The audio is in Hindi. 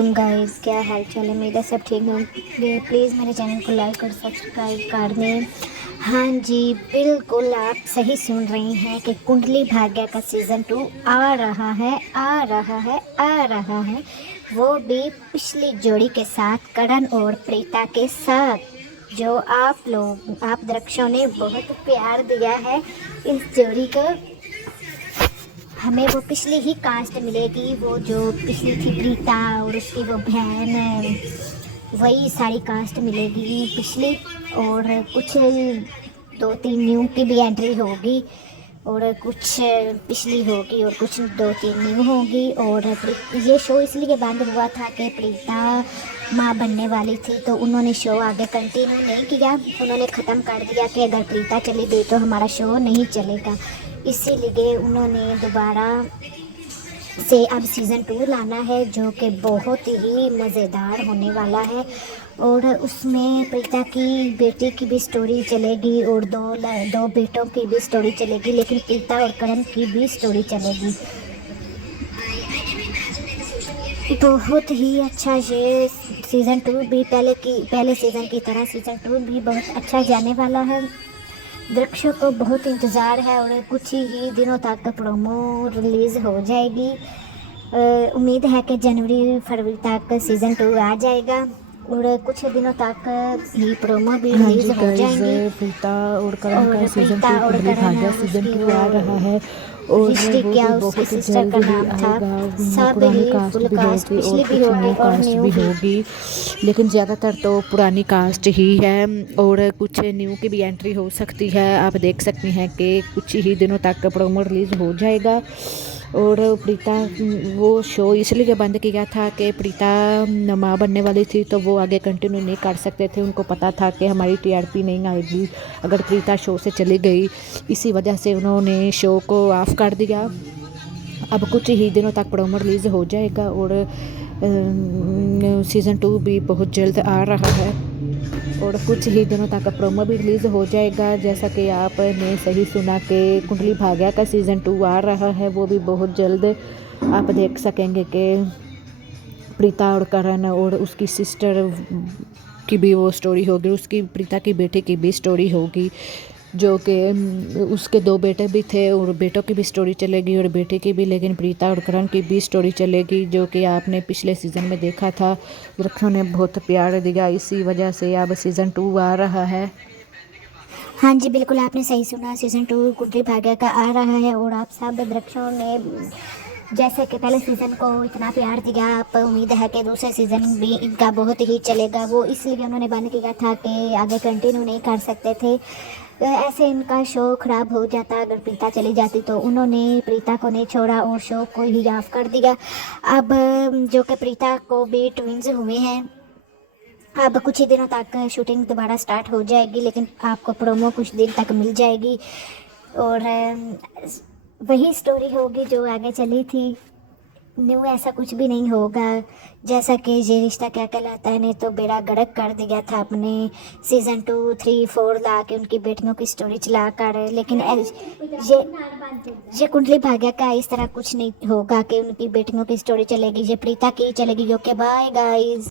वालेकुम गाइस, क्या हाल चाल है। मेरा सब ठीक होंगे। प्लीज़ मेरे चैनल को लाइक और सब्सक्राइब कर दें। हाँ जी, बिल्कुल आप सही सुन रही हैं कि कुंडली भाग्य का सीज़न 2 आ रहा है, आ रहा है, आ रहा है। वो भी पिछली जोड़ी के साथ, करण और प्रीता के साथ। जो आप दर्शकों ने बहुत प्यार दिया है इस जोड़ी को, हमें वो पिछली ही कास्ट मिलेगी। वो जो पिछली थी प्रीता और उसकी वो बहन, वही सारी कास्ट मिलेगी पिछली। और कुछ 2-3 न्यू की भी एंट्री होगी और कुछ पिछली होगी और कुछ 2-3 न्यू होगी। और ये शो इसलिए बंद हुआ था कि प्रीता माँ बनने वाली थी, तो उन्होंने शो आगे कंटिन्यू नहीं किया। उन्होंने ख़त्म कर दिया कि अगर प्रीता चली गई तो हमारा शो नहीं चलेगा। इसीलिए उन्होंने दोबारा से अब सीज़न 2 लाना है, जो कि बहुत ही मज़ेदार होने वाला है। और उसमें प्रीता की बेटी की भी स्टोरी चलेगी और दो बेटों की भी स्टोरी चलेगी, लेकिन प्रीता और करण की भी स्टोरी चलेगी। बहुत ही अच्छा ये सीज़न 2 भी पहले सीज़न की तरह सीज़न 2 भी बहुत अच्छा जाने वाला है। दर्शकों को बहुत इंतज़ार है और कुछ ही दिनों तक प्रोमो रिलीज़ हो जाएगी। उम्मीद है कि जनवरी फरवरी तक सीज़न 2 आ जाएगा और कुछ दिनों तक ही प्रोमो भी हाँ रिलीज़ जी हो गाइज, जाएंगी। प्रीता और करण का और सीज़न प्रीता 2 और कुंडली करण, भाग्य सीज़न उसकी 2 आ रहा है और रिश्ते वो क्या भी उसकी बहुत सिस्टर जल्द का ही नाम था। आएगा। सब पुरानी ही कास्ट फुल भी कास्ट होगी और पिछली भी कुछ होगी न्यू और कास्ट न्यू भी भी। होगी, लेकिन ज़्यादातर तो पुरानी कास्ट ही है और कुछ न्यू की भी एंट्री हो सकती है। आप देख सकती हैं कि कुछ ही दिनों तक प्रोमो रिलीज़ हो जाएगा। और प्रीता वो शो इसलिए बंद किया था कि प्रीता माँ बनने वाली थी, तो वो आगे कंटिन्यू नहीं कर सकते थे। उनको पता था कि हमारी टीआरपी नहीं आएगी अगर प्रीता शो से चली गई। इसी वजह से उन्होंने शो को ऑफ कर दिया। अब कुछ ही दिनों तक प्रोमो रिलीज़ हो जाएगा और सीज़न 2 भी बहुत जल्द आ रहा है और कुछ ही दिनों तक प्रोमो भी रिलीज़ हो जाएगा। जैसा कि आपने सही सुना कि कुंडली भाग्य का सीज़न 2 आ रहा है, वो भी बहुत जल्द आप देख सकेंगे कि प्रीता और करण और उसकी सिस्टर की भी वो स्टोरी होगी, उसकी प्रीता की बेटे की भी स्टोरी होगी, जो कि उसके 2 बेटे भी थे और बेटों की भी स्टोरी चलेगी और बेटे की भी, लेकिन प्रीता और करण की भी स्टोरी चलेगी, जो कि आपने पिछले सीज़न में देखा था। दर्शकों ने बहुत प्यार दिया, इसी वजह से अब सीज़न 2 आ रहा है। हाँ जी, बिल्कुल आपने सही सुना। सीज़न 2 कुंडली भाग्य का आ रहा है और आप सब दर्शकों ने जैसे कि पहले सीज़न को इतना प्यार दिया, आप उम्मीद है कि दूसरे सीज़न भी इनका बहुत ही चलेगा। वो इसलिए उन्होंने बंद किया था कि आगे कंटिन्यू नहीं कर सकते थे। ऐसे इनका शो ख़राब हो जाता अगर प्रीता चली जाती, तो उन्होंने प्रीता को नहीं छोड़ा और शो को ही ऑफ कर दिया। अब जो कि प्रीता को भी ट्विंस हुए हैं, अब कुछ ही दिनों तक शूटिंग दोबारा स्टार्ट हो जाएगी, लेकिन आपको प्रोमो कुछ दिन तक मिल जाएगी और वही स्टोरी होगी जो आगे चली थी। न्यू ऐसा कुछ भी नहीं होगा। जैसा कि ये रिश्ता क्या कहलाता है ने तो बेड़ा गर्क कर दिया था अपने सीज़न 2, 3, 4 ला के उनकी बेटियों की स्टोरी चला कर, लेकिन ये कुंडली भाग्य का इस तरह कुछ नहीं होगा कि उनकी बेटियों की स्टोरी चलेगी। ये प्रीता की चलेगी। Okay, bye guys.